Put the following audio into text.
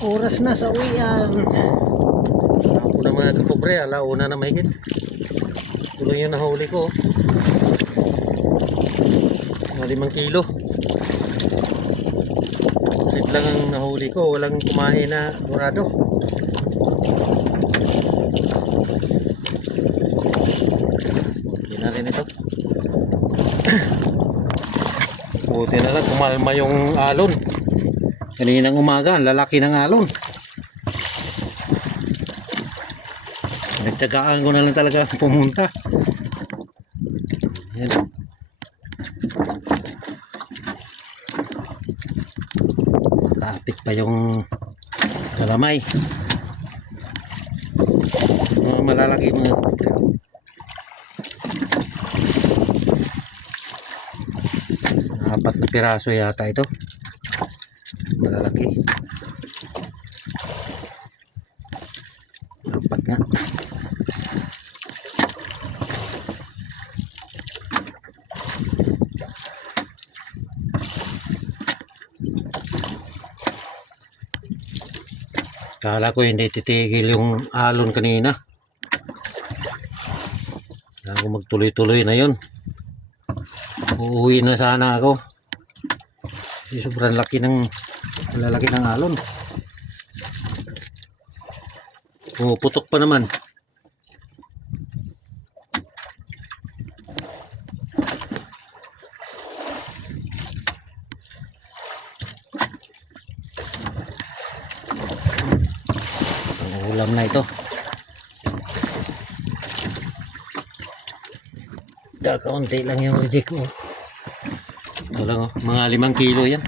Oras na sa uwian. Ako na mga kapobre, alauna na mahigit. Tuloy yung nahuli ko. 5 kilo. Ulit lang ang nahuli ko. Walang kumain na dorado. Okay na rin ito. Buti na lang kumalma yung alon. Kaninang umaga, lalaki ng alon. Nagtsagaan ko na lang talaga pumunta. Ayan. Kapit pa yung galamay. Mga malalaki mga kapit. 4 na piraso yata ito. Malalaki. 4 nga. Kala ko hindi titigil yung alon kanina. Kaya ko magtuloy-tuloy na yun. Uuwi na sana ako. Kasi sobrang laki ng lalaki ng alon. Pumuputok pa naman. Ang ulam na ito. Kaunti lang yung reject ko. Ito lang, mga 5 kilo yan.